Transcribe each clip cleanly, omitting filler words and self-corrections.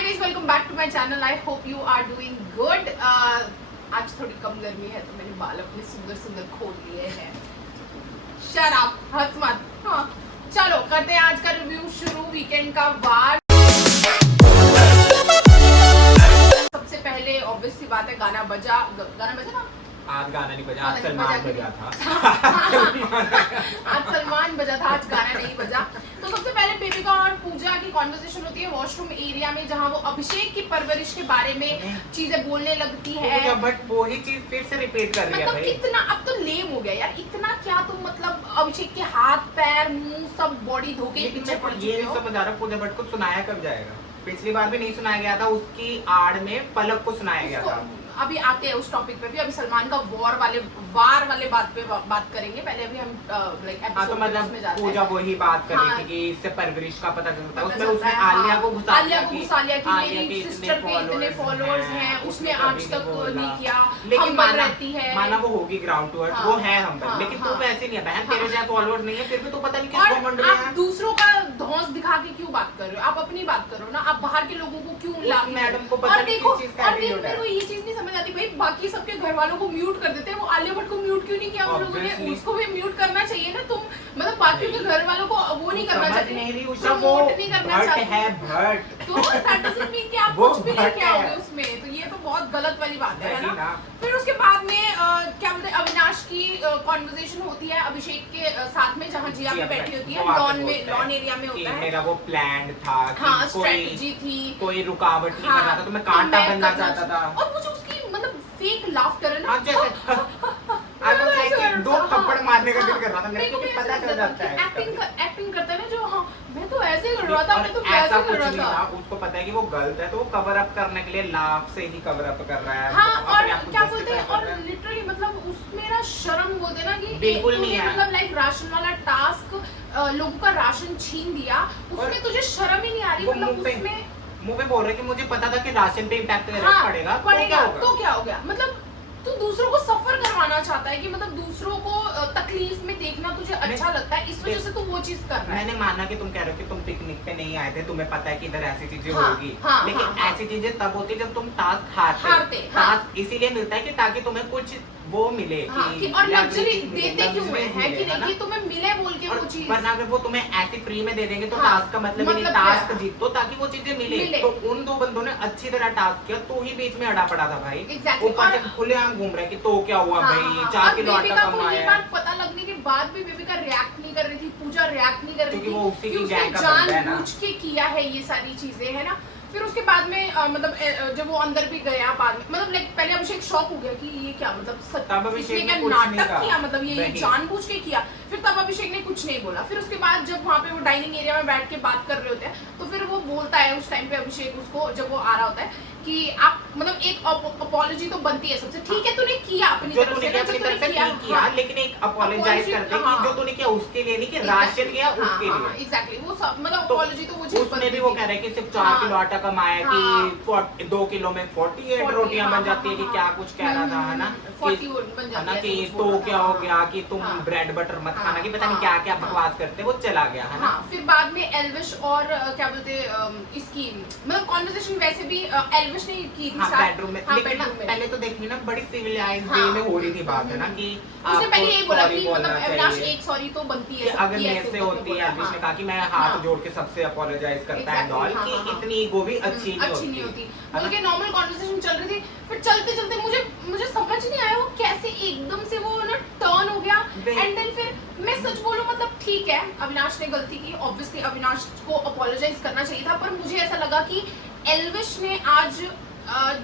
Hi guys, welcome back to my channel. I hope you are doing good. आज थोड़ी कम गर्मी है तो मैंने बाल अपने सुंदर सुंदर खोल लिए हैं। शट अप, हंस मत। हाँ, चलो करते हैं आज का रिव्यू शुरू। वीकेंड का वार। सबसे पहले ऑब्वियस सी बात है, गाना बजा ना। आज गाना नहीं बजा, आज सलमान बजा था। आज सलमान बजा था, आज गाना नहीं बजा। तो सबसे पहले बेबिका और पूजा की कॉन्वर्सेशन होती है वॉशरूम एरिया में, जहाँ वो अभिषेक की परवरिश के बारे में चीजें बोलने लगती है। बट वो ही चीज फिर से रिपीट कर रही है मतलब कितना अब तो लेम हो गया यार। इतना क्या तुम मतलब अभिषेक के हाथ पैर मुंह सब बॉडी धो के पीछे पड़ चुके हो। ये नहीं समझ आ रहा पूजा भट्ट को सुनाया कब जाएगा। पिछली बार भी नहीं सुनाया गया था, उसकी आड़ में पलक को सुनाया गया था। अभी आते हैं उस टॉपिक पे भी। अभी सलमान का वार वाले बात पे बात करेंगे। पहले अभी हम लाइक तो मतलब पूजा वही बात कर रही थी कि इससे परवरिश का पता चलता है। उसमें उसने आलिया को घुसा लिया कि मेरी सिस्टर के इतने फॉलोअर्स हैं, उसने आज तक नहीं किया। लेकिन रहती है, माना वो होगी ग्राउंड टू अर्थ, वो है हम्बल। लेकिन तू वैसे नहीं है बहन, तेरे जैसे फॉलोअर्स नहीं है, फिर भी तू पता नहीं किसको मंड रही है। आप दूसरों का धौंस दिखा के क्यों बात कर रहे हो? आप अपनी बात करो ना। आप बाहर के लोगों को क्यों मैडम को पता नहीं किस चीज का एटीट्यूड है। ये चीज नहीं समझ आती भाई। बाकी सबके घर वालों को म्यूट कर देते हैं, वो आलिया भट्ट को म्यूट क्यों नहीं किया उन लोगों ने? उसको भी म्यूट करना चाहिए ना। तुम मतलब बाकी के घर वालों को वो नहीं करना चाहिए, प्रमोट नहीं करना चाहिए। तो दैट डजंट मीन कि आप कुछ भी लेके आओगे उसमें। तो ये तो बहुत गलत वाली बात है ना। फिर उसके बाद में क्या बोलते हैं, अविनाश की कॉन्वर्सेशन होती है अभिषेक के साथ में, जहाँ जिया भी बैठी होती है। लॉन एरिया में होता है। मेरा वो प्लान था, हाँ, स्ट्रेटजी थी, कोई रुकावट नहीं कर रहा था, तो मैं कांटा बनना चाहता था। और मुझे उसकी मतलब फेक लाफ्टर है ना, दो थप्पड़ मारने का दिल कर रहा था मेरे को। पता चल जाता है एक्टिंग करता है ना जो। हाँ, मैं तो ऐसे कर रहा था, मैं तो वैसे कर रहा था। उसको पता है कि वो गलत है, तो वो कवर अप करने के लिए लाफ से ही कवर अप कर रहा है। हाँ, और क्या बोलते हैं, और लिटरली मतलब उसमें ना शर्म बोलते ना कि बिल्कुल नहीं है। मतलब लाइक राशन वाला टास्क, लोगों का राशन छीन दिया, उसमें तुझे शर्म ही नहीं आ रही। मतलब उसमें मुंह पे बोल रहे कि मुझे पता था कि राशन पे इम्पैक्ट पड़ेगा, तो क्या हो गया? मतलब तू दूसरों को सफर करवाना चाहता है कि मतलब दूसरों को तकलीफ में देखना तुझे अच्छा लगता है, इस वजह से तू वो चीज कर रहा है। मैंने माना कि तुम कह रहे हो कि तुम पिकनिक पे नहीं आए थे, तुम्हें पता है कि इधर ऐसी चीजें होगी, लेकिन ऐसी चीजें तब होती जब तुम टास्क हारते। टास्क इसीलिए मिलता है कि ताकि तुम्हें कुछ वो मिले कि और लग्जरी देते क्यों है कि नहीं कि तुम्हें मिले बोल के वो चीज। वरना अगर वो तुम्हें ऐसे फ्री में दे देंगे तो टास्क का मतलब नहीं, टास्क जीतो ताकि वो चीजें मिले। तो उन दो बंदों ने अच्छी तरह टास्क किया, तो ही बीच में अड़ा पड़ा था भाई। ऊपर से खुलेआम घूम रहा है कि तो क्या हुआ भाई, 4 किलो आटा कम आया। ये बात पता लगने के बाद भी बेबिका रिएक्ट नहीं कर रही थी, पूजा रिएक्ट नहीं कर रही थी, क्योंकि वो उसी की गैंग का जानबूझ के किया है ये सारी चीजें, है ना। फिर उसके बाद में मतलब जब वो अंदर भी गया बाद में, मतलब लाइक पहले अभिषेक शॉक हो गया कि ये क्या मतलब इसने क्या नाटक किया, मतलब ये जानबूझ के किया। फिर तब अभिषेक ने कुछ नहीं बोला। फिर उसके बाद जब वहाँ पे वो डाइनिंग एरिया में बैठ के बात कर रहे होते हैं, तो फिर वो बोलता है उस टाइम पे अभिषेक उसको, जब वो आ रहा होता है कि आप मतलब एक अपॉलॉजी तो बनती है सबसे। ठीक है, तूने किया अपनी तरफ से किया, लेकिन एक अपॉलोजाइज करते हैं कि जो तूने किया उसके लिए नहीं, कि राशन किया उसके लिए। एग्जैक्टली, वो सब मतलब अपॉलॉजी तो वो चीज उसमें भी वो कह रहे हैं कि सिर्फ 4 किलो आटा कमाया कि 2 किलो में 48 रोटियां बन जाती है कि क्या कुछ कह रहा था, है ना, कि तो क्या हो गया कि तुम ब्रेड बटर मत खाना, कि पता नहीं क्या क्या बकवास करते। वो चला गया, है ना। फिर बाद में एल्विश और क्या बोलते इसकी मतलब कॉन्वर्सेशन वैसे भी एल्विश ने की थी बेडरूम में। लेकिन ना पहले तो देखिए ना बड़ी सिविलाइज्ड वे में हो रही थी बात, है ना, कि उसने पहले ये बोला कि मतलब अविनाश एक सॉरी तो बनती है, अगर मेरे से होती है। एल्विश ने कहा कि मैं हाथ जोड़ के सबसे अपॉलोजाइज करता है डॉल, कि इतनी ईगो भी अच्छी नहीं होती। उनके नॉर्मल कॉन्वर्सेशन चल रही थी। फिर चलते चलते मुझे समझ नहीं आया वो कैसे एकदम से वो ना टर्न हो गया। एंड देन फिर मैं सच बोलूं, मतलब ठीक है अविनाश ने गलती की, ऑब्वियसली अविनाश को अपॉलोजाइज करना चाहिए था, पर मुझे ऐसा लगा कि एल्विश ने आज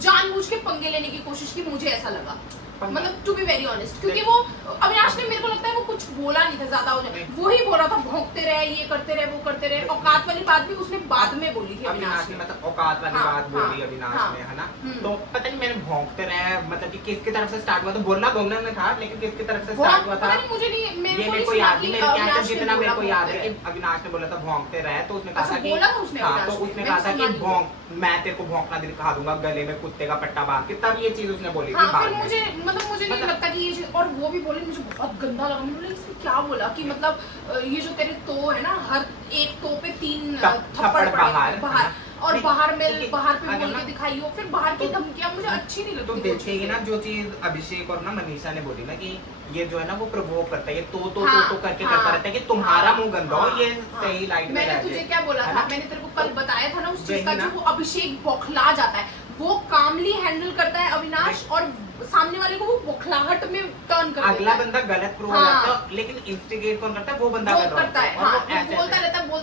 जानबूझ के पंगे लेने की कोशिश की, मुझे ऐसा लगा। मतलब टू बी वेरी ऑनेस्ट, क्योंकि वो अविनाश ने, मेरे को लगता है वो कुछ बोला नहीं था ज्यादा, वो ही बोल रहा था भौंकते रहे, ये करते रहे, वो करते रहे। औकात वाली बात भी उसने बाद में बोली थी अविनाश ने, मतलब औकात वाली बात बोली अविनाश ने, है ना। तो पता नहीं मैंने भौंकते रहे मतलब कि किसकी तरफ से स्टार्ट हुआ था, बोलना दोनों में था, लेकिन किसकी तरफ से स्टार्ट हुआ था मुझे नहीं, ये मेरे को याद नहीं। मेरे क्या जितना मेरे को याद है कि अविनाश ने बोला था भौंकते रहे, तो उसने कहा था कि हाँ, तो उसने कहा था कि भौंक, मैं तेरे को भौंकना दिखा दूंगा गले में कुत्ते का पट्टा बांध के, तब ये चीज उसने बोली थी बाद में। मुझे नहीं लगता कि ये, और वो भी बोले, मुझे बहुत गंदा लगा। मैंने बोला इसने क्या बोला कि मतलब ये जो तेरे तो है ना, हर एक तो पे 3 थप्पड़ बाहर। और नहीं, बाहर क्योंकि बाहर पे अगर बोल ना- के दिखाई हो, फिर बाहर की तो- धमकियां मुझे अच्छी नहीं लगती। तो वो देखेगी चीज़ें। ना जो चीज अभिषेक और ना मनीषा ने बोली ना कि ये जो है ना वो प्रवोक करता है, ये तो हाँ, करके हाँ, करता रहता है कि तुम्हारा हाँ, मुंह गंदा हो, हाँ, ये हाँ। सही लाइट में मैंने रह तुझे जाए। क्या बोला है था, ना? मैंने तेरे को कल तो बताया था ना उस चीज वही का, ना। जो वो अभिषेक बौखला जाता है, वो कामली हैंडल करता है अविनाश, और सामने वाले को वो बौखलाहट में टर्न कर अगला देता है। बंदा गलत प्रूव हो हाँ। जाता है, लेकिन इंस्टिगेट कौन करता है? वो बंदा वो कर रहा करता है, होता और हाँ, वो ऐसे बोलता ऐसे- रहता है, वो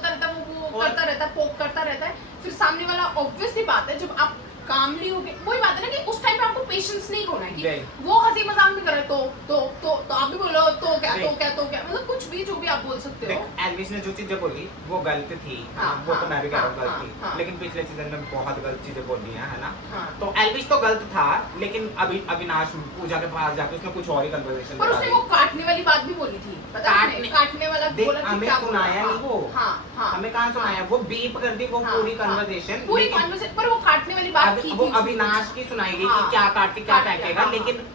और- करता रहता है, पोक करता रहता है। फिर सामने वाला ऑब्वियस सी बात है, जब आप कामली हो गए, वही बात है ना कि उस टाइम पे आपको पेशेंस नहीं होना है कि जय। वो हंसी मजाक में कर रहे हैं, तो आप भी बोलो तो क्या जय। मतलब कुछ भी जो भी आप बोल सकते हो। देख, एल्विस ने जो चीजें बोली वो गलत थी, हाँ, वो तो हाँ, मैं भी कह रहा हूँ हाँ, गलत थी, हाँ। लेकिन पिछले सीजन में बहुत गलत चीजें बोली है ना? हाँ। तो एल्विस तो गलत था, लेकिन अभी अविनाश पूजा के पास जाके उसने कुछ और ही कन्वर्सेशन पर उसने वो काटने वाली बात भी बोली थी, पता है? काटने वाला देख, बोला कि हमें क्या बोला? सुनाया नहीं वो। हाँ, हाँ। हमें कहाँ सुनाया, वो बीप कर दी वो हाँ, पूरी हाँ। कन्वर्सेशन, पूरी कन्वर्सेशन, पर वो काटने वाली बात की वो थी। अविनाश की सुनाई गई हाँ, कि क्या काट के क्या काट के, फेंकेगा, हाँ, लेकिन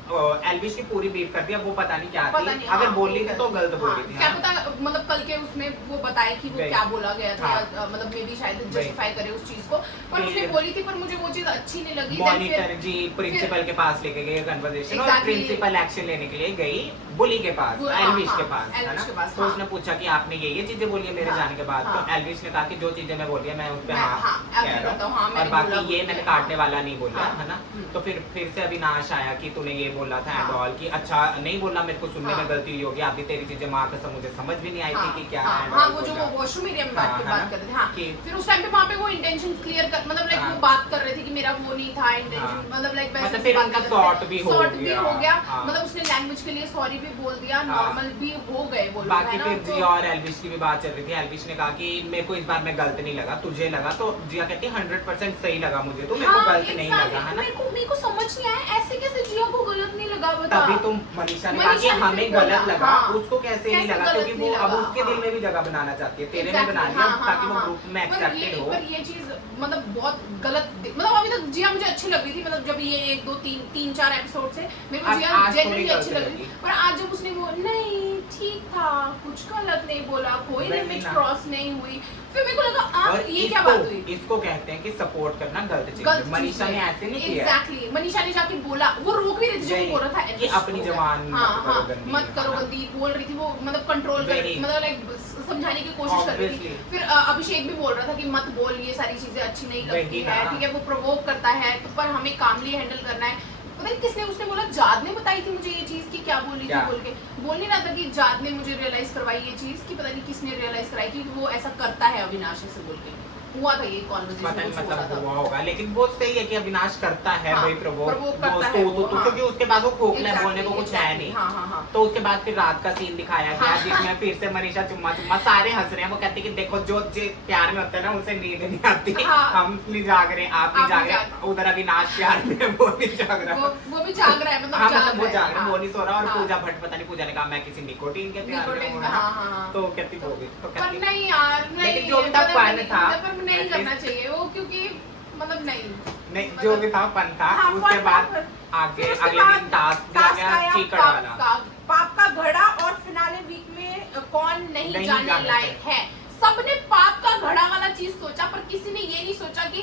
एल्विस की पूरी बीप कर दिया, वो पता नहीं क्या पता थी, नहीं, अगर हाँ, बोली वो थी तो गलत बोली थी। क्या हाँ। पता, मतलब कल के उसने वो बताया कि वो वही। क्या बोला गया था, हाँ। मतलब मे भी शायद वही। जस्टिफाई करे उस चीज को, पर उसने फिर- बोली थी, पर मुझे वो चीज अच्छी नहीं लगी। Then मॉनिटर फिर- जी प्रिंसिपल के पास लेके गए कन्वर्सेशन, और Exactly. प्रिंसिपल एक्शन लेने के लिए गई बुली के पास, हाँ, एल्विस हाँ, के पास, है एल्विस ना? के पास, तो हाँ। उसने पूछा कि आपने ये चीजें बोली है मेरे हाँ, जाने के बाद, हाँ। तो एल्विस ने कहा कि जो चीजें मैं बोली है मैं उस पे मैं- हाँ हाँ, कह agree रहा करता हूँ, हूँ, हाँ, और मैंने बाकी बोला ये बोली मैंने है, काटने हाँ। वाला नहीं बोला, हाँ, है ना? हम्म। तो फिर से अविनाश आया कि तूने ये बोला था एंड हाँ। ऑल, कि अच्छा नहीं बोला, मेरे को सुनने हाँ। में गलती हुई होगी, अभी तेरी चीजें माँ कसम मुझे समझ भी नहीं आई थी कि क्या हाँ, and हाँ, all वो जो बोला। वो वॉशरूम एरिया में हाँ, बात है ना? करते थे, हाँ। कि- फिर उस टाइम पे वहाँ पे वो इंटेंशन क्लियर कर, मतलब लाइक हाँ। वो बात कर रहे थे कि मेरा वो नहीं था इंटेंशन, हाँ। मतलब लाइक वैसे मतलब फिर बात उनका कर रहे थे। sort भी हो Sort भी गया, हो गया, हाँ। मतलब उसने लैंग्वेज के लिए सॉरी भी बोल दिया, हाँ। नॉर्मल भी हो गए वो लोग, बाकी है ना? फिर तो- जिया और एल्विश की भी बात चल रही थी, एल्विश ने कहा कि मेरे को इस बार में गलत नहीं लगा, तुझे लगा, तो जिया कहती है 100% सही लगा मुझे, तो मेरे को हाँ, गलत नहीं exactly, लगा, है ना? मेरे को समझ नहीं आया ऐसे कैसे जिया को गलत नहीं लगा, बता। तभी तुम मनीषा ने कहा कि मनीषा ने हमें फिर गलत बोला, लगा, हाँ। उसको कैसे नहीं कैसे लगा, गलत क्योंकि नहीं वो अब लगा, उसके हाँ। दिल में भी जगह बनाना चाहती है, तेरे में Exactly, बना लिया हाँ, ताकि हाँ, वो हाँ। ग्रुप में पर एक्सेप्टेड हो। ये चीज मतलब बहुत गलत, मतलब अभी तक जिया मुझे अच्छी लग रही थी, मतलब जब ये 1 2 3 4 एपिसोड से मेरे को आज- जिया आज जेन्युइनली थोड़ी अच्छी लग रही थी, गलती पर आज जब उसने वो नहीं ठीक था, कुछ गलत नहीं बोला, कोई वही लिमिट ना। क्रॉस नहीं हुई, फिर मेरे को लगा और ये क्या बात हुई? इसको कहते हैं कि सपोर्ट करना गलत चीज गलत है, मनीषा चीज़ ने है। ऐसे नहीं किया। Exactly, मनीषा ने जाके बोला, वो रोक भी रही थी जब वो यही, बोल रहा था कि एडजस्ट अपनी हो गया। जबान मत हाँ, करो हाँ, गंदी, मत करो है ना? गंदी बोल रही थी वो, मतलब कंट्रोल कर रही थी, वही। मतलब लाइक समझाने की कोशिश कर रही थी। Obviously। फिर अभिषेक भी बोल रहा था कि मत बोल, ये सारी चीजें अच्छी नहीं लगती वही है, ना। ठीक है, वो प्रोवोक करता है, तो पर हमें कामली हैंडल करना है। पता नहीं किसने, उसने बोला जाद ने बताई थी मुझे ये चीज कि क्या बोल रही क्या? थी बोल के, बोल नहीं रहा था कि जाद ने मुझे रियलाइज करवाई ये चीज, कि पता नहीं किसने रियलाइज कराई कि वो ऐसा करता है अविनाश से बोल के, हुआ था ये पता नहीं कॉन्वर्सेशन मतलब हुआ होगा, लेकिन वो सही है कि अविनाश करता है हाँ, भाई प्रवोक, provoke वो करता है वो, हाँ। क्योंकि उसके बाद वो खोखला है, Exactly, बोलने को कुछ है exactly, नहीं। हाँ, हाँ, हाँ। तो उसके बाद फिर रात का सीन दिखाया गया, हाँ। जिसमें फिर से मनीषा चुम्मा सारे हंस रहे हैं, वो कहती कि देखो जो प्यार में होता है ना उसे नींद नहीं आती, हाँ। हम नहीं जाग रहे, आप नहीं आप जाग नहीं रहे, उधर अविनाश प्यार में है, वो नहीं जाग रहा। वो भी जाग रहा है, मतलब हाँ, जाग मतलब वो रहा है, जाग रहा है, हाँ। वो नहीं सो रहा, और हाँ। पूजा भट्ट पता नहीं, पूजा ने कहा मैं किसी निकोटीन के प्यार में निकोटीन हूँ, का, है ना? हाँ, हाँ, हाँ। तो कहती वो भी, तो पर कहती नहीं यार, नहीं, लेकिन जो भी था मतलब fun नहीं- था, पर नहीं at करना least- चाहिए वो, क्योंकि मतलब नहीं नहीं, जो भी था फन था, हाँ, उसके fun बाद था, आगे फिर उसके अगले बाद दिन टास्क दिया टास्क गया आया चीकड़ पाप वाला। का, पाप का घड़ा, और फिनाले वीक में कौन नहीं जाने जाने लायक है। सबने पाप का घड़ा वाला चीज सोचा, पर किसी ने ये नहीं सोचा कि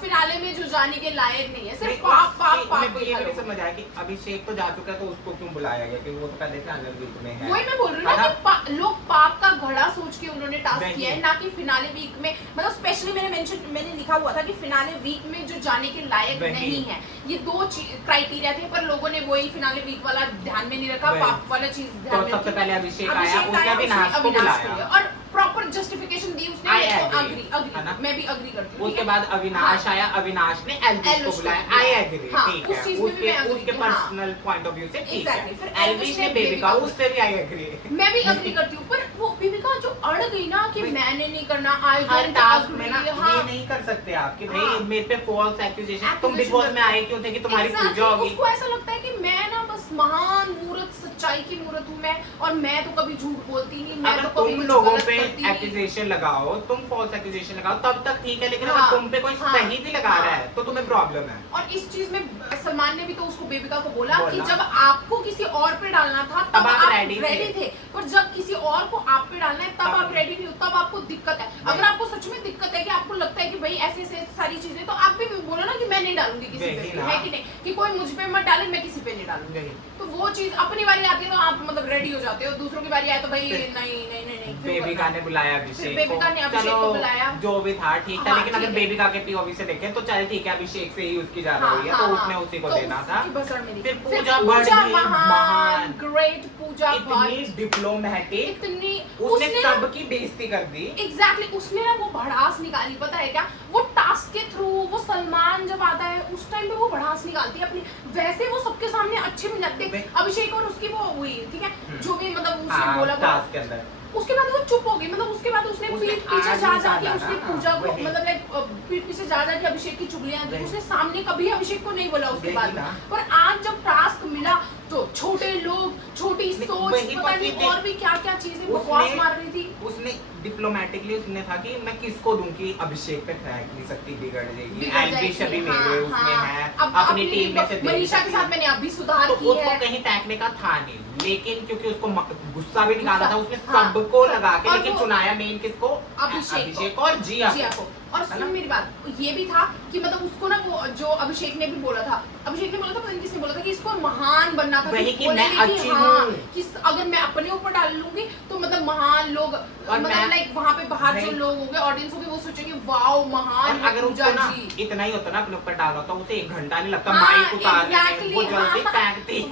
फिनाले में जो जाने के लायक नहीं है, सिर्फ पाप पाप पाप मेरे को ये ही नहीं था। समझ आया कि अभिषेक तो जा चुका है, तो उसको क्यों बुलाया गया, क्योंकि वो तो पहले से अलग वीक में है। वही मैं बोल रही हूँ ना कि लोग पाप का घड़ा सोच के उन्होंने टास्क नहीं। किया है, ना कि फिनाले वीक में, मतलब स्पेशली मैंने लिखा हुआ था कि फिनाले वीक में जो जाने के लायक नहीं। नहीं है, ये 2 क्राइटेरिया थे, पर लोगों ने वही फिनाले वीक वाला ध्यान में नहीं रखा, वही। पाप वाला चीज ध्यान तो में सबसे रखी। पहले अभिषेक आया, अभिषेक उसने आया, अविनाश को को बुलाया, लिया, और प्रॉपर जस्टिफिकेशन दी उसने, I मेरे को agree, agree, है ना? मैं भी अग्री करती हूँ, उसके ठीक है? बाद अविनाश हाँ। आया, अविनाश ने एल्विस को एल्विस को बुलाया, बुलाया। आई एग्री, हाँ, ठीक उस है, चीज में भी मैं agree उसके हूँ, हाँ। पर्सनल पॉइंट ऑफ व्यू से ठीक Exactly, है। फिर एल्विस ने बेबिका, उससे भी आई एग्री। मैं भी अग्री करती हूँ, पर वो बेबिका जो अड़ गई ना कि वही। मैंने नहीं करना, आई हर डोंट टास्क में ना अग्री, ये हाँ। नहीं कर सकते आप कि हाँ। भाई मेरे पे फॉल्स एक्यूजेशन, तुम बिग Accusation बॉस में आए क्यों थे कि तुम्हारी Exactly, पूजा होगी। उसको ऐसा लगता है कि मैं ना बस महान मूर्त, सच्चाई की मूर्त हूँ मैं, और मैं तो कभी झूठ बोलती नहीं, मैं अगर तो कभी तुम कुछ लोगों गलत पे करती नहीं। एक्यूजेशन लगाओ, तुम फॉल्स एक्यूजेशन लगाओ तब तक ठीक है, लेकिन हाँ, अगर तुम पे कोई हाँ, सही भी लगा रहा है तो तुम्हें प्रॉब्लम है। और इस चीज में सलमान ने भी तो उसको बेबिका को बोला कि बोला। जब आपको किसी और पे डालना था तब आप रेडी थे, पर जब किसी और को आप पे डालना है तब आप रेडी नहीं हो, तब आपको दिक्कत है। अगर आपको सच में दिक्कत है कि आपको लगता है कि भाई ऐसे ऐसे सारी चीजें, तो आप भी बोलो ना कि मैं नहीं डालूंगी किसी पे, है कि नहीं, कि कोई मुझ पे मत डाले, मैं किसी पे नहीं डालूंगी। तो वो चीज अपनी बारी आती है तो आप मतलब रेडी हो जाते हो, दूसरों की बारी आए तो भाई नहीं नहीं नहीं नहीं। बेबिका ने बुलाया अभिषेक बेबिका ने अभिषेक को बुलाया, जो भी था ठीक था, हाँ, लेकिन अगर ठीक है। बेबिका के पीओवी से देखें तो चल ठीक है, अभिषेक से ही उसकी जा हाँ, रही है, हाँ, तो हाँ, उसने उसी को तो देना था। उसकी बसर मिली। फिर फिर पूजा महान महान, ग्रेट पूजा इतनी भट्ट, डिप्लोमेटिक, इतनी उसने ना- सबकी बेइज्जती कर दी। एग्जैक्टली उसने ना वो भड़ास निकाली, पता है क्या, वो टास्क के थ्रू, वो सलमान जब आता है उस टाइम पे वो भड़ास निकालती है अपनी, वैसे वो सबके सामने अच्छे मिल जाते हैं। अभिषेक और उसकी वो हुई, ठीक है, जो भी मतलब उसने बोला टास्क के अंदर, उसके बाद वो चुप हो गई, मतलब उसके बाद उसने पीठ पीछे जा जाके उसने पूजा को वही। मतलब लाइक पीठ पीछे जा जाके अभिषेक की चुगलियां दी, वही। उसने सामने कभी अभिषेक को नहीं बोला उसके वही बाद ना। पर आज जब टास्क मिला तो छोटे लोग, छोटी सोच, वही पता तो नहीं चीज़ें- और भी क्या क्या चीजें उसने- बकवास मार रही थी। उसने डिप्लोमेटिकली उसने था कि मैं किसको दूं कि अभिषेक पे फेंक नहीं सकती, बिगड़ जाएगी। बिगड़ एलबी जाएगी, भी हाँ, मेरे उसमें हाँ। है, अब अपनी टीम में से दे मनीषा के सकती साथ है। मैंने अभी सुधार तो की उसको है। कहीं फेंकने का था नहीं, लेकिन क्योंकि उसको गुस्सा भी निकाला था, उसने हाँ, सबको लगा के, और लेकिन वो- सुनाया मेन किसको, अभिषेक और जिया जिया को। और है सुन ना? मेरी बात, ये भी था कि मतलब उसको ना वो जो अभिषेक ने भी बोला था, अभिषेक ने बोला था, पता नहीं किसने बोला था कि इसको महान बनना था, वही कि बोलेगी मैं अच्छी हाँ, हूँ। कि अगर मैं अपने ऊपर डाल लूंगी तो मतलब महान लोग, मतलब मैं- लाइक वहाँ पे बाहर जो नहीं। लोग होंगे, ऑडियंस होगी, वो सोचेंगे वाओ महान और है अगर पूजा उसको ना जी। इतना ही होता ना अपने ऊपर डाला होता, उसे 1 घंटा नहीं लगता हाँ, माइक उतारने में, exactly, वो जल्दी हाँ। फेंकती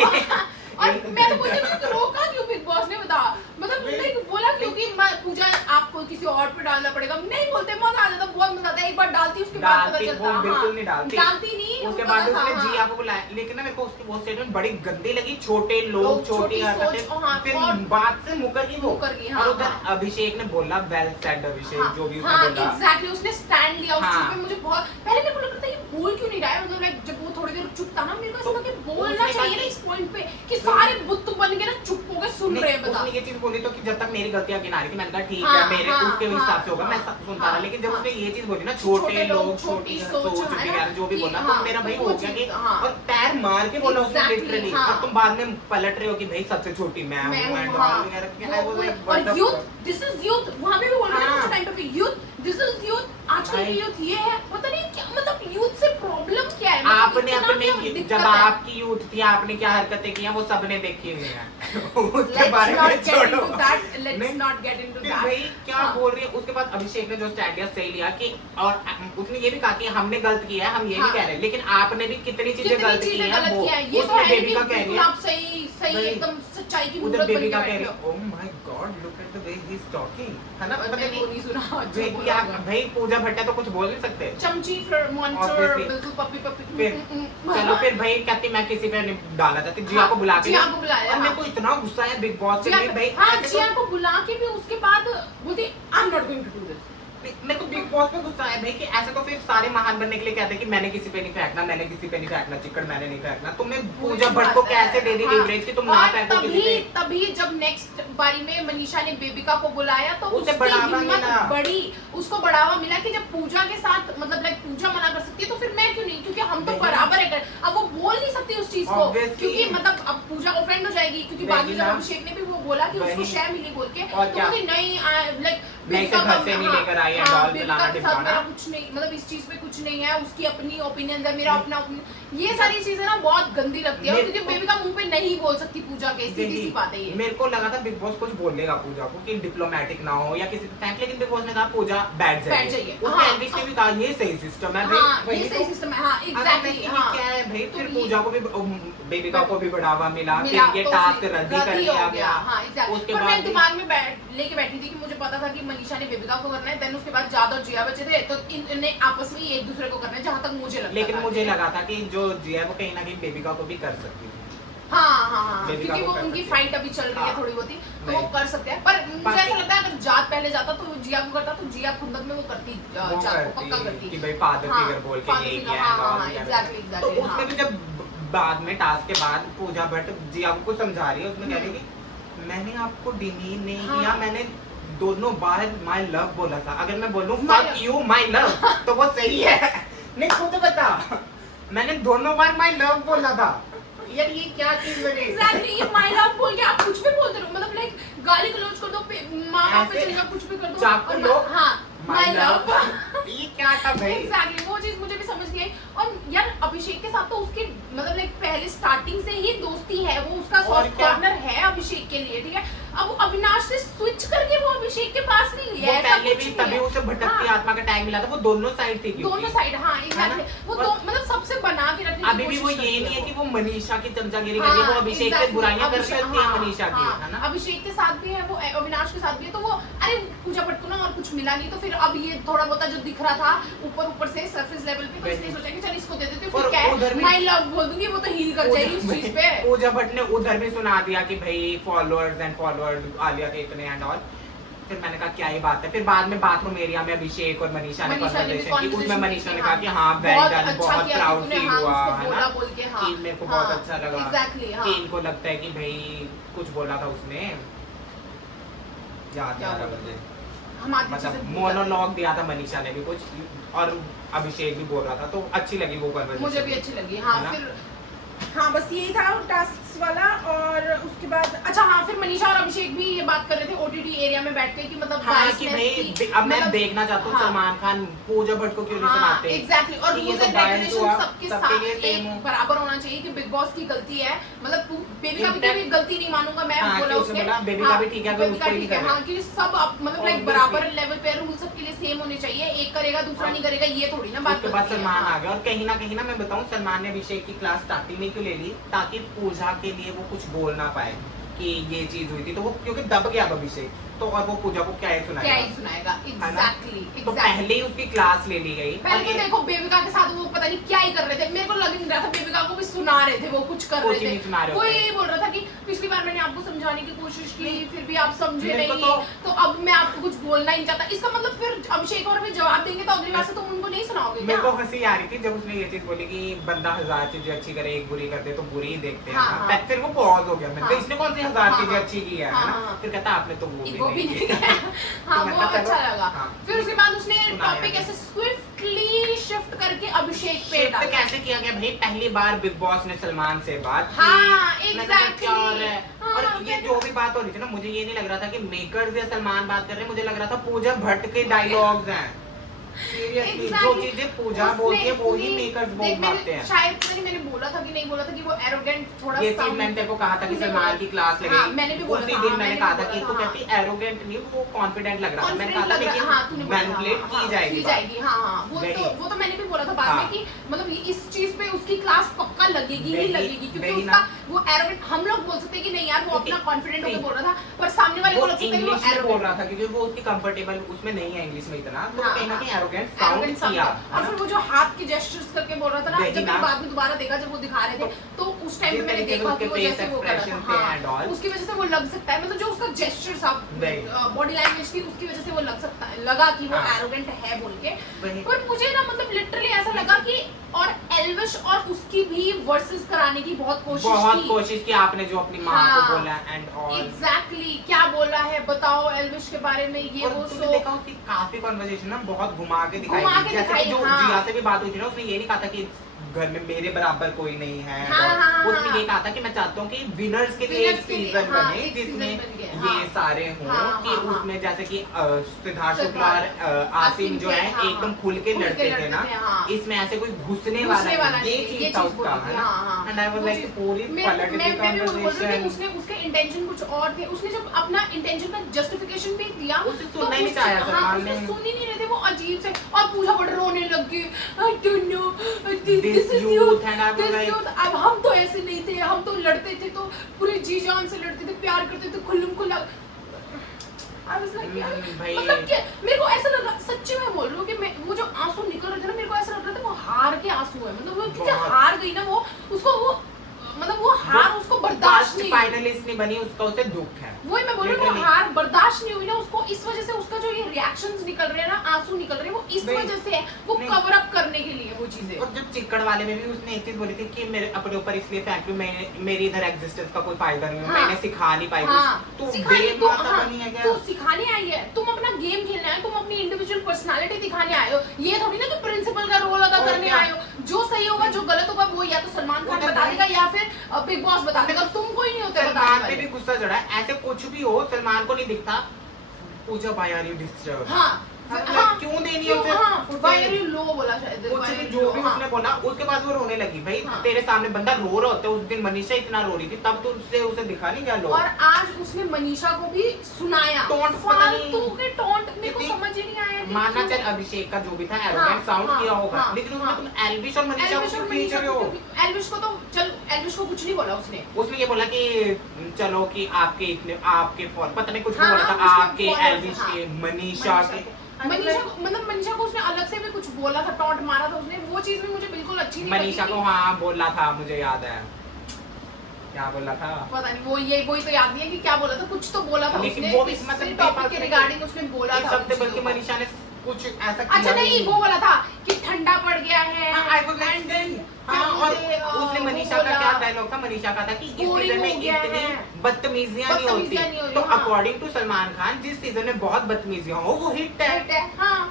और मैं तो बोलती हूँ कि रोका क्यों बिग बॉस ने, बता मतलब नहीं बोला क्योंकि पूजा आपको किसी और पे डालना पड़ेगा, नहीं बोलते, मजा आ जाता, बहुत मजा आता है। एक बार डालती उसके बाद पता डालती, चलता, वो बिल्कुल हाँ, नहीं डालती। डालती नहीं, उसके उनको बाद पता उसने था, जिया को बुलाया, लेकिन ना मेरे को उसकी वो स्टेटमेंट बड़ी गंदी लगी, छोटे लोग, लोग, छोटी छोटी हरकतें, सोच, हाँ, फिर और बात से मुकर गई वो। मुकर गई, हाँ, और उधर हाँ। अभिषेक ने बोला वेल सेड, अभिषेक हाँ, जो भी उसने हाँ, बोला, exactly, उसने स्टैंड लिया उस हाँ। चीज पे। मुझे बहुत पहले मेरे को लगता था ये बोल क्यों नहीं रहा है, मतलब लाइक जब वो थोड़ी देर चुप था ना, मेरे को ऐसा लगा कि बोलना उसने चाहिए कहा ना इस पॉइंट पे कि सारे बुत बन के ना चुप हो के सुन रहे हैं, बता। उसने ये चीज बोली तो कि जब तक मेरी गलतियां गिना रही थी, मैंने कहा ठीक हाँ, है, मेरे हाँ, उसके हाँ, हिसाब से होगा, मैं हाँ, सुनता हाँ, रहा, लेकिन जब हाँ। उसने ये चीज बोली ना, छोटे लोग, छोटी छोटी सोच, सोच है ना, वगैरह जो भी कि बोला, हाँ, तो मेरा भाई तो हो वो गया कि चीज़, हाँ। और पैर मार के बोला उसने Exactly, लिटरली, हाँ। और तुम बाद में पलट रहे हो कि भाई सबसे छोटी मैं हूँ एंड ऑल हाँ। वगैरह, कि I was वो- like, what the और youth, fuck? This is youth, वहाँ पे भी बोल रहे हैं हाँ। उस टाइम पे, यूथ, दिस इज यूथ, आजकल की भाई। यूथ ये है, पता नहीं क्या, मतलब यूथ से प्रॉब्लम क्या है, मतलब आपने इतना अपने क्या दिक्कत जब है? आपकी यूथ थी, आपने क्या हरकतें की हैं वो सबने देखी हुई हैं उसके Let's बारे not में get छोड़ो। into that, let's नहीं, not get into फिर that. भाई क्या हाँ। बोल रही है, उसके बाद अभिषेक ने जो स्टैंड लिया सही लिया कि, और उसने ये भी कहा कि हमने गलत किया है, हम ये हाँ। नहीं कह रहे, लेकिन आपने भी कितनी चीजें कितनी गलत की चीजें हैं, गलत वो किया है, ये तो उसमें है नहीं बेबिका कि कह रही बिल्कुल है, आप सही भाई, एकदम सच्चाई की उधर मूरत बन के बेबिका कह बैठे रही हो। है, oh my God look at the way he is talking, है ना, और पता मैंने वो नहीं नहीं सुना, अच्छा भाई बोला क्या, होगा। भाई पूजा भट्ट है तो कुछ बोल नहीं सकते। चमची फिर मॉन्स्टर, Obviously. बिल्कुल पप्पी पप्पी, फिर चलो फिर भाई कहती मैं किसी पे नहीं डालना चाहती, जिया को बुला के, जिया को बुलाया, और मेरे हाँ। को इतना गुस्सा है बिग बॉस से, जिया नहीं भाई हाँ, ऐसे तो- जिया को बुला के भी उसके बाद बोलती I am not going to do this. मेरे को बिग बॉस पे गुस्सा है भाई कि ऐसे तो फिर सारे महान बनने के लिए कहते हैं कि मैंने किसी पे नहीं फेंकना, मैंने किसी पे नहीं फेंकना, चिकन मैंने नहीं फेंकना, तुमने पूजा भट्ट को कैसे दे दी लीवरेज कि तुम ना और फेंको किसी पे। तभी जब नेक्स्ट बारी में मनीषा ने बेबिका को बुलाया तो उसे उसकी बढ़ावा हिम्मत मिला। बढ़ी, उसको बढ़ावा मिला कि जब पूजा के साथ मतलब लाइक पूजा मना कर सकती है तो फिर मैं क्यों नहीं, क्योंकि हम तो वही। बराबर है। अब वो बोल नहीं सकती उस चीज को, Obviously। क्योंकि मतलब अब पूजा ऑफेंड हो जाएगी, क्योंकि बाद में वही जब ना। अभिषेक ने भी वो बोला कि उसको वही। शय मिली बोल के, और तो क्या? बोली नहीं लाइक मैं इसे घर से नहीं लेकर आई and all, बेबिका मिलाना के साथ टिमकाना। मेरा कुछ नहीं, मतलब इस चीज पे कुछ नहीं है, उसकी अपनी ओपिनियन है, मेरा अपना ओपिनियन, ये सारी चीजें ना बहुत गंदी लगती है, और क्योंकि बेबिका मुंह पे नहीं बोल सकती पूजा के, सीधी सी बात है ये। मेरे को लगा था बिग बॉस कुछ बोलेगा पूजा को कि डिप्लोमेटिक ना हो या किसी थैंक, लेकिन बिग बॉस ने कहा पूजा बैठ जाइए। उसने हाँ। एलविश ने भी कहा ये सही सिस्टम है हाँ, भाई, ये सही सिस्टम है, हाँ अगर एग्जैक्टली, मैं हाँ। क्या है भाई, तो फिर ये- पूजा को भी बेबिका को भी बढ़ावा मिला, मिला, फिर ये तो टास्क उसने रद्दी कर रद्दी दिया हो गया। हाँ एग्जैक्टली। उसके पर बाद मैं दिमाग में लेके बैठी थी कि मुझे पता था कि मनीषा ने बेबिका को करना है, देन उसके बाद जादव और जिया बचे थे, तो इनने आपस में ही एक दूसरे को करना है, जहाँ तक मुझे लगता लेकिन था। मुझे लगा था कि जो जिया है वो कहीं ना कहीं बेबिका को भी कर सकती है। हाँ, बेबिका क्योंकि को वो कर उनकी सकते फाइट अभी चल रही है हाँ। थोड़ी बहुत ही, तो वो नहीं। कर सकते हैं। पर मुझे बाकी- ऐसा लगता है अगर जात पहले जाता तो जिया को करता, तो जिया खुंदक में वो करती, वो जात को पक्का करती करती कि भाई फादर हाँ, फिगर बोल के father ये figure, किया हाँ, and all हाँ, वगैरह। exactly, तो exactly, उसमें हाँ। भी जब बाद में टास्क के बाद पूजा भट्ट जी आपको समझा रही है, उसमें कह रही है कि मैंने आपको डिमीन नहीं किया, मैंने दोनों बार माय लव बोला था। अगर मैं बोलूं फक यू माय लव तो वो सही है? नहीं खुद बता, मैंने दोनों बार माय लव बोला था यार, ये क्या चीज बनी? एग्जैक्टली, ये माय लव बोल के आप कुछ भी बोलते रहो, मतलब लाइक गाली गलौज कर दो, माँ बाप पे चल कुछ भी कर दो, चाकू लो, हाँ माय लव। ये क्या था भाई? एग्जैक्टली, वो चीज मुझे भी समझ नहीं आई। और यार अभिषेक के साथ तो उसकी मतलब लाइक पहले स्टार्टिंग से ही दोस्ती है, वो उसका सॉफ्ट कॉर्नर है अभिषेक के लिए, ठीक है। अब अविनाश से स्विच करके वो अभिषेक के पास नहीं गया, वो पहले भी तभी उसे भटकती आत्मा का टैग मिला था, वो दोनों साइड थी, दोनों साइड, हाँ एग्जैक्टली, वो मतलब सबसे बना के रखने की अभी भी वो कोशिश ये करती नहीं है है कि वो मनीषा की चमचागिरी कर रही है, वो अभिषेक पे बुराइयां कर सकती है मनीषा की, है ना? अभिषेक के साथ भी है वो, अविनाश के साथ भी है, तो वो अरे पूजा भट्ट को ना और कुछ मिला नहीं, तो फिर अब ये थोड़ा बहुत जो दिख रहा था ऊपर से सरफेस लेवल पे, तो इसने सोचा कि चल इसको दे देते हैं, फिर क्या है माय लव बोल दूंगी, वो तो हील कर जाएगी उस चीज पे। पूजा भट्ट ने उधर भी सुना दिया कि भाई फॉलोअर्स एंड फॉलोअर्स आलिया के इतने एंड ऑल। फिर मैंने कहा क्या ही बात है। फिर बाद में बाथरूम एरिया में अभिषेक और मनीषा ने कन्वर्सेशन की, उसमें मनीषा ने कहा कि हाँ वेल डन, बहुत प्राउड फील हुआ, है ना, कि मेरे को बहुत अच्छा लगा कि इनको लगता है कि भाई कुछ बोला था उसने, याद नहीं आ रहा मुझे, मतलब मोनोलॉग दिया था मनीषा ने भी कुछ और अभिषेक भी बोल रहा था, तो अच्छी लगी वो कन्वर्सेशन, मुझे भी अच्छी लगी। हाँ फिर हाँ बस यही था टास्क वाला। और उसके बाद अच्छा हाँ फिर मनीषा और अभिषेक भी ये बात कर रहे थे ओटीटी एरिया में बैठ के कि मतलब हाँ कि भाई अब मैं देखना चाहता हूँ सलमान खान पूजा भट्ट को क्यों नहीं सुनाते। एग्जैक्टली, और रूल्स एंड रेगुलेशन सबके साथ एक बराबर होना चाहिए कि बिग बॉस की गलती है, मतलब बेबिका की भी गलती नहीं मानूंगा मैं, बोला उसने बेबिका भी ठीक है, बेबिका ठीक है, हाँ कि सब मतलब लाइक बराबर लेवल पे रूल सबके लिए सेम होने चाहिए, एक करेगा दूसरा नहीं करेगा, ये थोड़ी ना बात। उसके बाद सलमान आ गया, और कहीं ना मैं बताऊं सलमान ने अभिषेक की क्लास स्टार्टिंग में क्यों ले ली, ताकि पूजा के लिए वो कुछ बोल ना पाए कि ये चीज हुई थी, तो वो क्योंकि दब गया अभिषेक, तो और वो पूजा को क्या ही सुनाएगा, एग्जैक्टली तो पहले ही उसकी क्लास ले ली गई। पहले तो देखो बेबिका के साथ वो पता नहीं क्या ही कर रहे थे, मेरे को लग नहीं रहा था बेबिका को भी सुना रहे थे, वो कुछ कर रहे थे, वो यही बोल रहा था कि पिछली बार मैंने आपको समझाने की कोशिश की फिर भी आप समझे नहीं, तो अब मैं आपको कुछ बोलना ही चाहता। इसका मतलब फिर अभिषेक और भी जवाब देंगे तो अगली बार से तुम उनको नहीं सुनाओगे। मेरे को हंसी आ रही थी जब उसने ये चीज बोली कि बंदा 1000 चीजें अच्छी करे एक बुरी कर दे तो बुरी ही देखते हैं, फिर वो पॉज हो गया, मैंने इसने कौन सी 1000 चीजें अच्छी की है ना, फिर कहता आपने तो वो भी नहीं किया। हाँ वो अच्छा लगा। फिर उसके बाद उसने टॉपिक ऐसे स्विफ्टली शिफ्ट करके अभिषेक पे डाला। कैसे किया गया भाई, पहली बार बिग बॉस ने सलमान से बात की। हाँ एग्जैक्टली। और ये जो भी बात हो रही थी ना, मुझे ये नहीं लग रहा था कि मेकर्स या सलमान बात कर रहे हैं, मुझे लग रहा था पूजा भट्ट के डायलॉग्स हैं। सीरियसली जो चीजें पूजा बोलती है वो ही मेकर्स बोल पाते हैं। शायद पता नहीं मैंने बोला था कि नहीं बोला था कि वो एरोगेंट थोड़ा ये चीज मैंने तेरे को कहा था कि सलमान की क्लास लगी, मैंने भी बोला उसी दिन मैंने कहा था कि तू कहती एरोगेंट नहीं, वो कॉन्फिडेंट लग रहा था, मैंने कहा था लेकिन मैनिपुलेट की जाएगी। हाँ वो तो मैंने भी बोला था बाद में कि मतलब इस चीज पे उसकी क्लास पक्का लगेगी ही लगेगी, क्योंकि उसका वो एरोगेंट, हम लोग बोल सकते हैं कि नहीं यार वो अपना कॉन्फिडेंट होकर बोल रहा था, पर सामने वाले को लग सकता है वो इंग्लिश में बोल रहा था क्योंकि वो उसकी कंफर्टेबल उसमें नहीं है इंग्लिश में इतना, तो कहीं ना कहीं एरोगेंट साउंड किया। और फिर वो जो हाथ के जेस्चर्स करके बोल रहा था ना, जब मैं बाद में दोबारा देखा जब वो दिखा रहे थे तो उस टाइम पे मैंने देखा कि वो जैसे वो कर रहा था, हाँ, उसकी वजह से वो लग सकता है, मतलब जो उसका जेस्चर्स बॉडी लैंग्वेज थी उसकी वजह से वो लग सकता है, लगा कि वो एरोगेंट है बोल के। पर मुझे ना मतलब लिटरली ऐसा लगा कि और एल्विश और उसकी भी वर्सेस कराने की बहुत कोशिश की आपने जो अपनी माँ को बोला एंड ऑल। एग्जैक्टली, क्या बोला है बताओ एल्विश के बारे में, ये वो तो देखा उसकी काफी कन्वर्सेशन ना बहुत घुमा के दिखाई, जैसे जो जिया से भी बात हुई थी ना, उसने ये नहीं कहा था कि घर में मेरे बराबर कोई नहीं है, उसने ये कहा था कि मैं चाहता हूँ कि विनर्स के लिए एक सीजन बने जिसमें ये सारे हों, कि उसमें जैसे कि सिद्धार्थ शुक्ला और आसिम जो है एकदम खुल के लड़ते थे ना, इसमें ऐसे कोई घुसने वाला ये चीज था उसका, है ना। एंड आई वाज लाइक पूरी पॉलिटिकल कन्वर्सेशन, उसने उसके इंटेंशन कुछ और थे, उसने जब अपना इंटेंशन का जस्टिफिकेशन भी दिया उसने सुनना ही नहीं चाहा सलमान ने, सुन ही नहीं रहे थे वो अजीब से, और पूजा बड़ रोने लग गई, I don't know this youth and I was like अब हम तो ऐसे नहीं थे, हम तो लड़ते थे तो पूरे जी जान से लड़ते थे, प्यार करते थे खुल्लम खुल्ला। आई वाज लाइक यार मतलब कि मेरे को ऐसा लगा, सच्ची में बोल रही हूँ कि मैं वो जो आंसू निकल रहे थे ना, मेरे को ऐसा लग रहा था वो हार के आंसू है, मतलब वो क्योंकि हार गई ना वो, उसको वो मतलब वो हार उसको बर्दाश्त नहीं, फाइनलिस्ट नहीं बनी, उसका उसे दुख है। वही मैं बोल रही हूँ, हार बर्दाश्त नहीं हुई ना उसको, इस वजह से उसका जो ये रिएक्शंस निकल रहे हैं ना, आंसू निकल रहे हैं, वो इस वजह से है, वो कवर अप करने के लिए वो चीजें। और जब चिक्कड़ वाले में भी उसने एक चीज बोली थी कि मेरे अपने ऊपर इसलिए फेंक लूं, मेरी इधर एग्जिस्टेंस का कोई फायदा नहीं है, मैंने सिखा नहीं पाई। तू बेमाता बनी है क्या? तू सिखाने आई है, तुम अपना गेम खेलना है, तुम अपनी इंडिविजुअल पर्सनालिटी दिखाने आए हो, ये थोड़ी ना कि प्रिंसिपल का रोल अदा करने आए हो। जो सही होगा, जो गलत होगा, वो या तो सलमान खान बता देगा या फिर बिग बॉस बता देगा, तुम कोई नहीं होते बताने वाले। सलमान पे भी गुस्सा चढ़ा है, ऐसे कुछ भी हो सलमान को नहीं दिखता, पूजा भाई आर यू डिस्टर्ब, क्यों देनी है उसे? लो बोला शायद, कुछ भी जो भी उसने बोला, उसके बाद वो रोने लगी। भाई तेरे सामने बंदा रो रहा होता है, उस दिन मनीषा इतना रो रही थी, तब तो उसे दिखा नहीं क्या लो। और आज उसने मनीषा को भी सुनाया टोंट, पता नहीं टोंट, मेरे को समझ ही नहीं आया। मानना चल अभिषेक का जो भी था एरोगेंट साउंड किया होगा, लेकिन उसमें तुम एल्विश और मनीषा को पीछ रहे हो। एल्विश को तो चल, एल्विश को कुछ नहीं बोला उसने ये बोला कि चलो कि आपके पता नहीं कुछ बोला था, आपके एल्विश के, मनीषा के, मनीषा को उसने अलग से भी कुछ बोला था, टॉन्ट मारा था उसने, वो चीज भी मुझे बिल्कुल अच्छी नहीं लगी। मनीषा को हाँ बोला था, मुझे याद है क्या बोला था, पता नहीं, वही तो याद नहीं है कि क्या बोला था, कुछ तो बोला था उसने, वो भी मतलब टॉपिक के रिगार्डिंग उसने बोला था, बल्कि मनीषा ने कुछ ऐसा किया। अच्छा नहीं, वो बोला था कि ठंडा पड़ गया है, और उसने मनीषा का क्या डायलॉग था, मनीषा का था कि इस सीजन में इतनी बदतमीजियां नहीं होती, तो अकॉर्डिंग टू सलमान खान जिस सीजन में बहुत बदतमीजियां हो वो हिट है,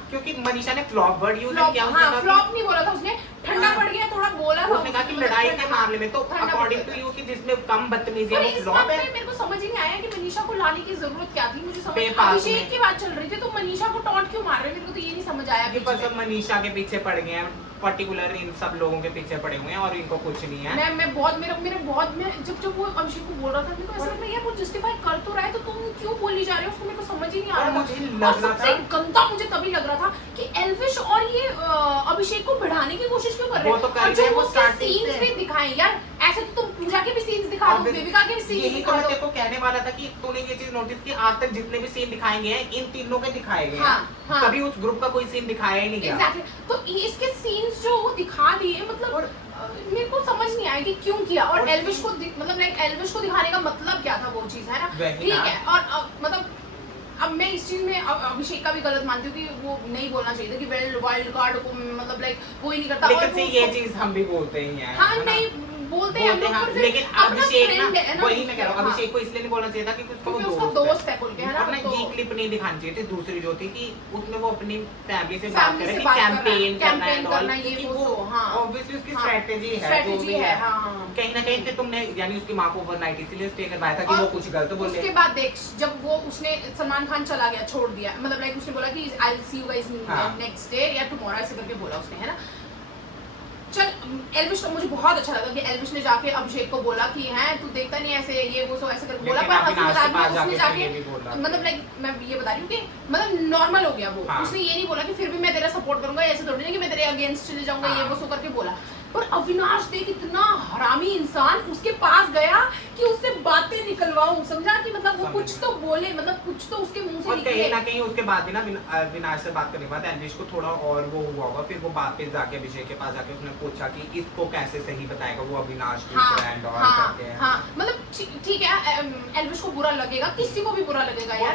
क्योंकि मनीषा ने फ्लॉप वर्ड यूज किया, उसने फ्लॉप नहीं बोला था उसने, ठंडा पड़ गया थोड़ा बोला था, उसने कहा कि लड़ाई के मामले में तो अकॉर्डिंग टू यू कि जिसमें कम बदतमीजियां वो फ्लॉप है। मेरे को समझ ही नहीं आया कि मनीषा को लाने की जरूरत क्या थी, मुझे समझ अभिषेक की बात चल रही थी, तो मनीषा को टॉन्ट क्यों मार रहे, मेरे को तो ये नहीं समझ आया। कि बस अब मनीषा के पीछे पड़ गए हैं, पर्टिकुलर इन सब लोगों के पीछे पड़े हुए हैं और इनको कुछ नहीं है। मैं जब वो अभिषेक को बोल रहा था, मेरे को ऐसा लग रहा है यार वो जस्टिफाई कर तो रहा है, तो तुम क्यों बोली जा रहे हो, उसको मेरे को समझ ही नहीं आ रहा था। और सबसे गंदा मुझे तभी लग रहा था कि एल्विश और ये अभिषेक को बढ़ाने की कोशिश क्यों कर रहे हैं, और जो उसके सीन्स भी दिखाए यार, ऐसे तो तुम पूजा के भी सीन्स दिखा दो, देविका के भी सीन्स दिखा दो। यही तो कहने वाला था कि तूने ये चीज नोटिस की, आज तक जितने भी सीन दिखाए गए हैं इन तीनों के दिखाए गए हैं, कभी उस ग्रुप का कोई सीन दिखाया ही नहीं गया। एग्जैक्टली, तो इसके सीन्स जो वो दिखा दिए, मतलब मेरे को समझ नहीं आया कि क्यों किया, और एल्विश को मतलब लाइक एल्विश को दिखाने का मतलब क्या था, वो चीज है ना, ठीक है। और मतलब अब मैं इस चीज में अभिषेक का भी गलत मानती हूँ कि वो नहीं बोलना चाहिए था कि वाइल्ड कार्ड को मतलब लाइक वो ही नहीं करता, लेकिन ये चीज हम भी बोलते ही हैं, हाँ नहीं बोलते हैं, लेकिन अभिषेक ना, वही मैं कह रहा हूँ, अभिषेक को इसलिए नहीं बोलना चाहिए था कि उसका दोस्त है बोल के, है ना, तो ये क्लिप नहीं दिखानी चाहिए थी। दूसरी जो थी कि उसमें वो अपनी फैमिली से बात कर रहे कि कैंपेन करना है, ये वो ऑब्वियसली उसकी स्ट्रेटजी है, कहीं ना कहीं फिर तुमने यानी उसकी माँ को ओवरनाइट इसीलिए स्टे करवाया था कि वो कुछ गलत बोले। उसके बाद देख, जब वो उसने सलमान खान चला गया, छोड़ दिया, मतलब लाइक उसने बोला कि I will see you guys next day या टुमारो, ऐसे करके बोला उसने, है ना। चल एल्विश का मुझे बहुत अच्छा लगा कि एल्विश ने जाके अभिषेक को बोला कि है तू देखता नहीं ऐसे ये वो सो ऐसे करके बोला, पर उसने जाके मतलब लाइक मैं ये बता रही हूँ कि मतलब नॉर्मल हो गया वो, उसने ये नहीं बोला कि फिर भी मैं तेरा सपोर्ट करूंगा, ऐसे थोड़ी नहीं कि मैं तेरे अगेंस्ट चले जाऊंगा, ये वो सो करके बोला। पर अविनाश देख इतना हरामी इंसान, उसके पास गया कि उससे बातें निकलवाऊं, समझा कि मतलब वो कुछ तो बोले, मतलब कुछ तो उसके मुंह से निकले। कहीं ना कहीं उसके बाद भी ना अविनाश से बात करने के बाद एल्विश को थोड़ा और वो हुआ होगा, फिर वो बात पे जाके अभिषेक के पास जाके उसने पूछा कि इसको कैसे सही बताएगा वो अविनाश मतलब ठीक है, एल्विश को बुरा लगेगा, किसी को भी बुरा लगेगा यार,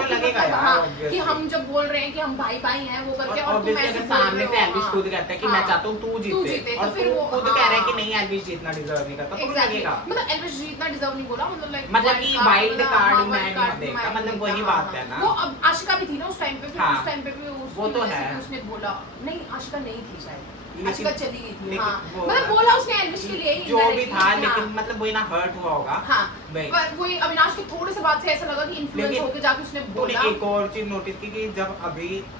कि हम जब बोल रहे हैं कि हम भाई भाई हैं वो करके, और तुम ऐसे सामने से एल्विश खुद कहता है कि मैं चाहता हूँ तू जीते, और फिर वो खुद कह रहा है कि नहीं एल्विश जीतना डिजर्व नहीं करता, तो लगेगा मतलब एल्विश जीतना डिजर्व नहीं बोला, मतलब लाइक मतलब कि वाइल्ड कार्ड मैं देखता, मतलब वही बात है ना। वो अब आशिका भी थी ना उस टाइम पे, फिर उस टाइम पे भी वो तो है, उसने बोला नहीं, आशिका नहीं थी शायद, आशिका चली गई थी, हाँ मतलब बोला उसने एल्विश के लिए जो भी था, लेकिन मतलब वही ना हर्ट हुआ होगा। हाँ पर वही अविनाश के थोड़े से बात से ऐसा लगा कि इन्फ्लुएंस होके जाके उसने बोला। एक और चीज नोटिस की कि जब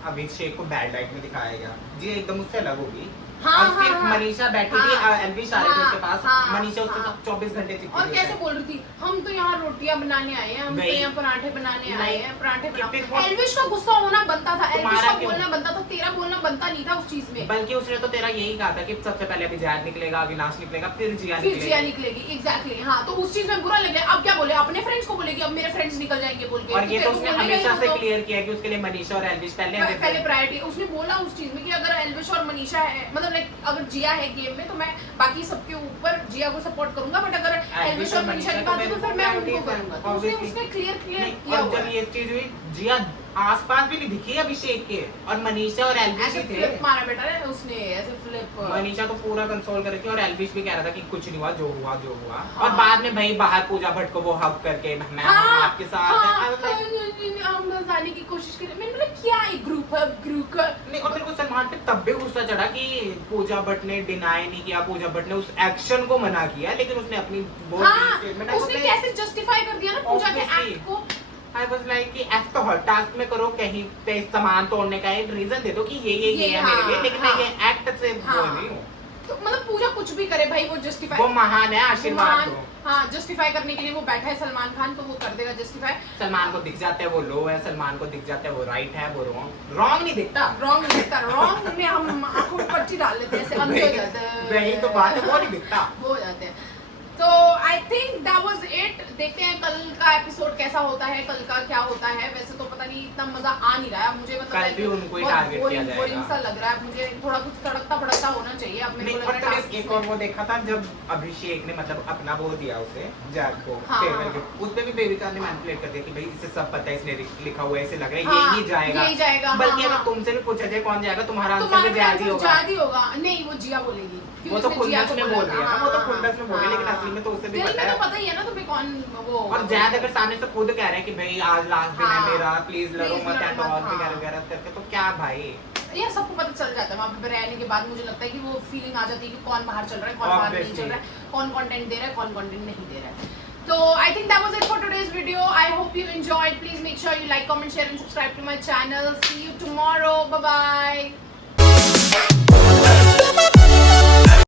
अभिषेक को बैड लाइट में दिखाया गया, जी एकदम उससे अलग होगी, और सिर्फ मनीषा बैठी थी, एल्विश आ रही थी उसके पास, मनीषा उसके साथ 24 घंटे थी, और कैसे बोल रही थी हम तो यहाँ रोटियां बनाने आए हैं, हम तो यहाँ पराठे बनाने आए हैं, पराठे बनाओ। एल्विश का गुस्सा होना बनता था, एल्विश का बोलना बनता था, तेरा बोलना बनता नहीं था उस चीज में। बल्कि उसने तो तेरा यही कहा था कि सबसे पहले अभी जैद निकलेगा, अविनाश निकलेगा, फिर जिया निकलेगी, एग्जैक्टली। हाँ तो उस चीज में बुरा लग गया, अब क्या बोले, अपने फ्रेंड्स को बोलेगी अब मेरे फ्रेंड्स निकल जाएंगे बोल के, और ये तो उसने हमेशा से क्लियर किया कि उसके लिए मनीषा और एल्विश पहले प्रायोरिटी, उसने बोला उस चीज में कि अगर एल्विश और मनीषा है, मतलब मतलब लाइक अगर जिया है गेम में तो मैं बाकी सबके ऊपर जिया को सपोर्ट करूंगा, बट अगर एल्विश और मनीषा की बात है तो फिर मैं उनको करूंगा। तो उसने क्लियर किया और हुआ जब है। ये चीज हुई, जिया आसपास भी नहीं दिखी अभिषेक के, और मनीषा और एल्विश ऐसे ही थे। फ्लिप मारा बेटा ने उसने, ऐसे फ्लिप। मनीषा तो पूरा कंसोल करके, और एल्विश भी कह रहा था कि कुछ नहीं हुआ, जो हुआ जो हुआ। हाँ। और बाद में भाई बाहर पूजा भट्ट को वो हक करके मैं आपके साथ हम जाने की कोशिश करें, मैंने बोला क्या एक ग्रुप है, ग्रुप नहीं। और मेरे को सलमान पे तब भी गुस्सा चढ़ा कि पूजा भट्ट ने डिनाई नहीं किया, पूजा भट्ट ने उस एक्शन को मना किया, लेकिन उसने अपनी वो हाँ, उसने कैसे जस्टिफाई कर दिया ना पूजा के एक्ट को। आई वाज लाइक कि एक्ट तो हर टास्क में करो, कहीं पे सामान तोड़ने का एक रीजन दे दो कि ये है मेरे लिए, लेकिन मैं ये एक्ट से बोल रही हूँ। तो मतलब पूजा कुछ भी करे भाई, वो जस्टिफाई, वो महान है, आशीर्वाद दो। हाँ, जस्टिफाई करने के लिए वो बैठा है सलमान खान, तो वो कर देगा जस्टिफाई। सलमान को दिख जाता है वो लो है, सलमान को दिख जाता है वो राइट है, वो रॉन्ग नहीं दिखता। रॉन्ग नहीं दिखता, रॉन्ग में हम आंखों में पट्टी डाल लेते हैं, ऐसे अंधे हो जाते हैं। वही तो बात है, वो नहीं दिखता। वो हो जाते हैं। तो I think that was it. देखते हैं कल का एपिसोड कैसा होता है, कल का क्या होता है। वैसे तो पता नहीं, इतना मजा आ नहीं रहा है मुझे, मतलब कल भी उनको ही टारगेट किया जाएगा। बोरिंग सा लग रहा है मुझे, थोड़ा कुछ तड़कता भड़कता होना चाहिए। अब मेरे को लग रहा है एक और वो देखा था जब अभिषेक ने मतलब अपना वो दिया उसे जैक को, हाँ। उस पे भी बेबिका ने मैनिपुलेट कर दिया कि भाई इसे सब पता है, इसने लिखा हुआ है, इसे लग रहा है हाँ, यही जाएगा, यही जाएगा। बल्कि हाँ, अगर तुमसे भी पूछा जाए कौन जाएगा, तुम्हारा आंसर तुम्हारा भी जायज ही होगा। नहीं, वो जिया बोलेगी, वो तो खुल्लस में बोल रही है ना, वो तो हाँ, खुल्लस में बोल रही है, लेकिन असली में तो उसे भी दिल पता में है। तो पता ही है ना तुम्हें कौन वो। और जैद अगर सामने से खुद कह रहे हैं कि भाई आज लास्ट दिन है हाँ, मेरा, प्लीज लड़ो please मत लड़ो एंड मत, ऑल हाँ। वगैरह वगैरह करके, तो क्या भाई यार सबको पता चल जाता है वहाँ पे रहने के बाद। मुझे लगता है कि वो फीलिंग आ जाती है कि कौन बाहर चल रहा है, कौन बाहर नहीं चल रहा है, कौन कंटेंट दे रहा है, कौन कंटेंट नहीं दे रहा है। तो I think that was it for today's video. I hope you enjoyed. Please make sure you like, comment, share and subscribe to my channel. See you tomorrow. Bye bye.